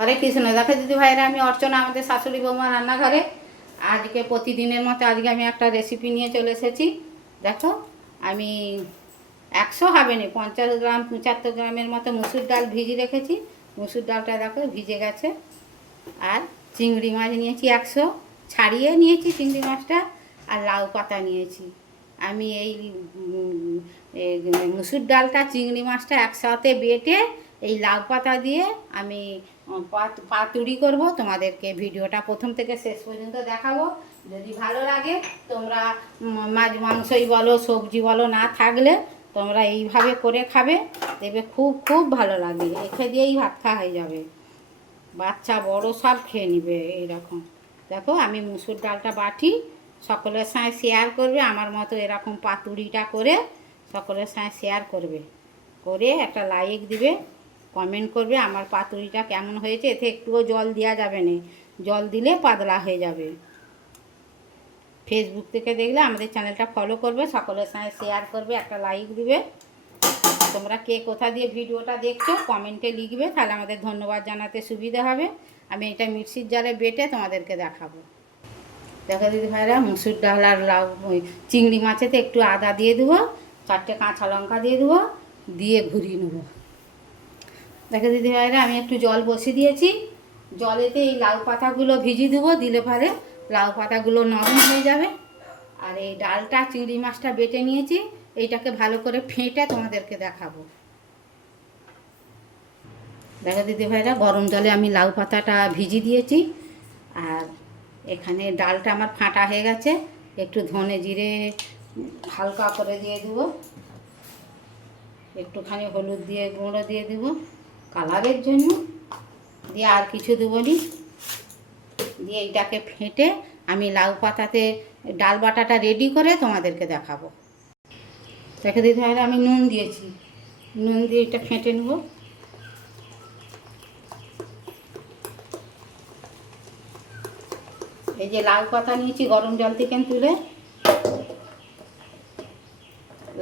হরে কৃষ্ণ। দেখো দিদি ভাইরা, আমি অর্চনা, আমাদের শাশুড়ি বৌমা রান্নাঘরে। আজকে প্রতিদিনের মতো আজকে আমি একটা রেসিপি নিয়ে চলে এসেছি। দেখো, আমি 100 হবে না, 50 গ্রাম 75 গ্রামের মতো মুসুর ডাল ভিজিয়ে রেখেছি। মুসুর ডালটা দেখো ভিজে গেছে। আর চিংড়ি মাছ নিয়েছি 100, ছাড়িয়ে নিয়েছি চিংড়ি মাছটা। আর লাউ পাতা নিয়েছি। আমি এই মুসুর ডালটা চিংড়ি মাছটা একসাথে বেটে এই লাউ পাতা দিয়ে আমি পাতুড়ি করব। তোমাদেরকে ভিডিওটা প্রথম থেকে শেষ পর্যন্ত দেখাবো। যদি ভালো লাগে তোমরা মাছ মাংসই বলো সবজি বলো না থাকলে তোমরা এইভাবে করে খাবে, দেখবে খুব খুব ভালো লাগে। এখে দিয়েই ভাত খাওয়া হয়ে যাবে, বাচ্চা বড় সব খেয়ে নেবে এইরকম। দেখো আমি মুসুর ডালটা বাটি, সকলের সঙ্গে শেয়ার করবে আমার মতো এরকম পাতুড়িটা করে সকলের সঙ্গে শেয়ার করবে, করে একটা লাইক দিবে, কমেন্ট করবে আমার পাতুড়িটা কেমন হয়েছে। এতে একটুও জল দেওয়া যাবে না, জল দিলে পাতলা হয়ে যাবে। ফেসবুক থেকে দেখলে আমাদের চ্যানেলটা ফলো করবে, সকলের সঙ্গে শেয়ার করবে, একটা লাইক দিবে। তোমরা কে কোথা দিয়ে ভিডিওটা দেখছো কমেন্টে লিখবে, তাহলে আমাদের ধন্যবাদ জানাতে সুবিধা হবে। আমি এটা মিক্সির জারে বেটে তোমাদেরকে দেখাবো। দেখো দিদি ভাইরা, মুসুর ডাল আর লাউ চিংড়ি মাছেতে একটু আদা দিয়ে দেবো, 4টে কাঁচা লঙ্কা দিয়ে দেবো, দিয়ে ঘুরিয়ে নেবো। দেখো দিদি ভাইরা, আমি একটু জল বসিয়ে দিয়েছি। জলেতে এই লাউ পাতাগুলো ভিজিয়ে দেবো, দিলে পরে লাউ পাতাগুলো নরম হয়ে যাবে। আর এই ডালটা চিংড়ি মাছটা বেটে নিয়েছি, এইটাকে ভালো করে ফেটে তোমাদেরকে দেখাবো। দেখো দিদি ভাইরা, গরম জলে আমি লাউ পাতাটা ভিজিয়ে দিয়েছি। আর এখানে ডালটা আমার ফাটা হয়ে গেছে। একটু ধনে জিরে হালকা করে দিয়ে দেবো, একটুখানি হলুদ দিয়ে গুঁড়ো দিয়ে দেবো কালারের জন্য, দিয়ে আর কিছু দেবো নি। দিয়ে এইটাকে ফেটে আমি লাউ পাতাতে ডাল বাটাটা রেডি করে তোমাদেরকে দেখাবো। দেখে দিতে হয়, আমি নুন দিয়েছি, নুন দিয়ে এটা ফেটে নেব। এই যে লাউ পাতা নিয়েছি গরম জল থেকে তুলে,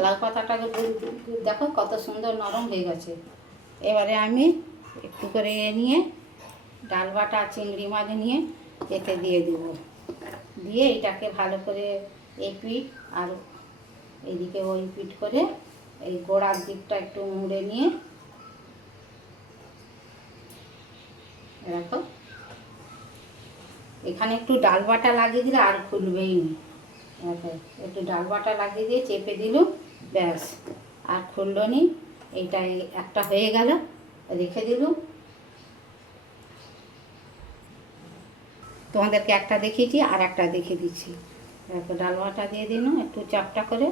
লাউ পাতাটাকে দেখো কত সুন্দর নরম হয়ে গেছে। এবারে আমি একটু করে নিয়ে ডাল বাটা চিংড়ি মাছ নিয়ে এতে দিয়ে দেব, দিয়ে এটাকে ভালো করে এই পিঠ আর এইদিকে ওই পিঠ করে এই গোড়ার দিকটা একটু মুড়ে নিয়ে দেখো এখানে একটু ডাল বাটা লাগিয়ে দিলে আর খুলবেই না। দেখো একটু ডাল বাটা লাগিয়ে দিয়ে চেপে দিলুম, ব্যাস আর খুললো নি। এইটাই একটা হয়ে গেল, রেখে দিলুম। তোমাদেরকে একটা দেখিয়েছি আর একটা দেখিয়ে দিচ্ছি। দেখো ডাল বাটা দিয়ে দিলাম একটু চাপটা করে,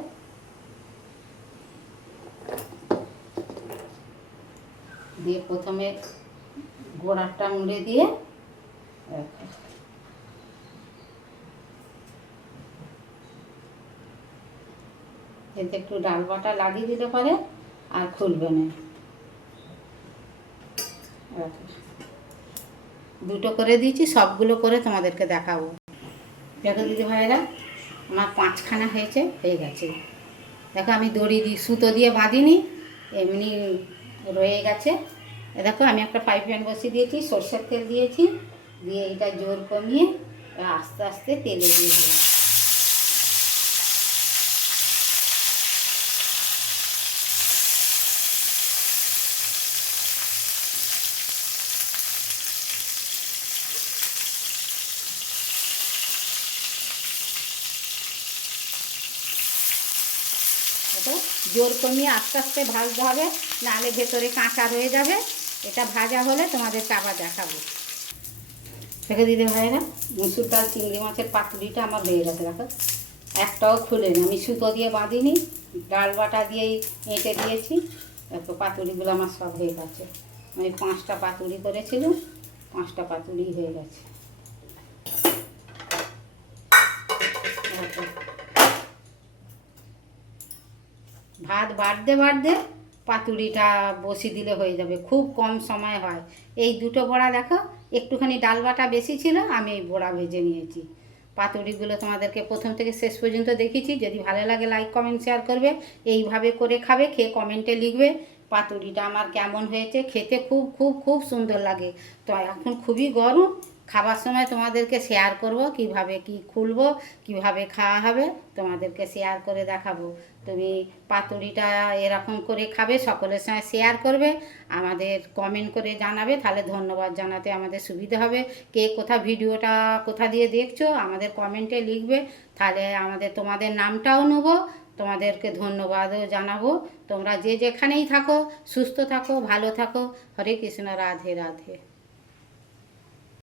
দিয়ে প্রথমে গোড়াটা মুড়ে দিয়ে এতে একটু ডাল বাটা লাগিয়ে দিতে পারে আর খুলবে না। দুটো করে দিয়েছি, সবগুলো করে তোমাদেরকে দেখাবো। দেখো দিদি ভাইয়েরা, আমার 5খানা হয়ে গেছে। দেখো আমি দড়ি দিয়ে সুতো দিয়ে বাঁধিনি, এমনি রয়ে গেছে। দেখো আমি একটা ফ্রাই প্যান বসিয়ে দিয়েছি, সরষের তেল দিয়েছি, দিয়ে এটা জোর কমিয়ে আস্তে আস্তে তেলে দিয়ে দেবো। জোর কমিয়ে আস্তে আস্তে ভাজতে হবে, নাহলে ভেতরে কাঁচা রয়ে যাবে। এটা ভাজা হলে তোমাদেরকে আবার দেখাবো। দেখে দিদি ভাইয়েরা, মুসুর ডাল চিংড়ি মাছের পাতুড়িটা আমার হয়ে গেছে। দেখো একটাও খুলে নি, আমি সুতো দিয়ে বাঁধিনি, ডাল বাটা দিয়েই এঁটে দিয়েছি। দেখো পাতুড়িগুলো আমার সব হয়ে গেছে। আমি 5টা পাতুড়ি করেছিলাম, 5টা পাতুড়ি হয়ে গেছে। ভাত বাড়তে বাড়তে পাতুড়িটা বসিয়ে দিলে হয়ে যাবে, খুব কম সময় হয়। এই দুটো বড়া দেখো একটুখানি ডাল বাটা বেশি ছিল, আমি এই বড়া ভেজে নিয়েছি। পাতুড়িগুলো তোমাদেরকে প্রথম থেকে শেষ পর্যন্ত দেখিয়েছি। যদি ভালো লাগে লাইক কমেন্ট শেয়ার করবে, এইভাবে করে খাবে, খেয়ে কমেন্টে লিখবে পাতুরিটা আমার কেমন হয়েছে। খেতে খুব খুব খুব সুন্দর লাগে। তো এখন খুবই গরম, খাবার সময় তোমাদেরকে শেয়ার করব কিভাবে কি খুলবো, কিভাবে খাওয়া হবে, তোমাদেরকে শেয়ার করে দেখাবো। তুমি পাতুরিটা এরকম করে খাবে, সকলের সঙ্গে শেয়ার করবে, আমাদের কমেন্ট করে জানাবে, তাহলে ধন্যবাদ জানাতে আমাদের সুবিধা হবে। কে ভিডিওটা কোথা দিয়ে দেখছো আমাদের কমেন্টে লিখবে, তাহলে তোমাদের নামটাও নেবো, তোমাদেরকে ধন্যবাদও জানাবো। তোমরা যে যেখানেই থাকো সুস্থ থাকো, ভালো থাকো। হরে কৃষ্ণ, রাধে রাধে।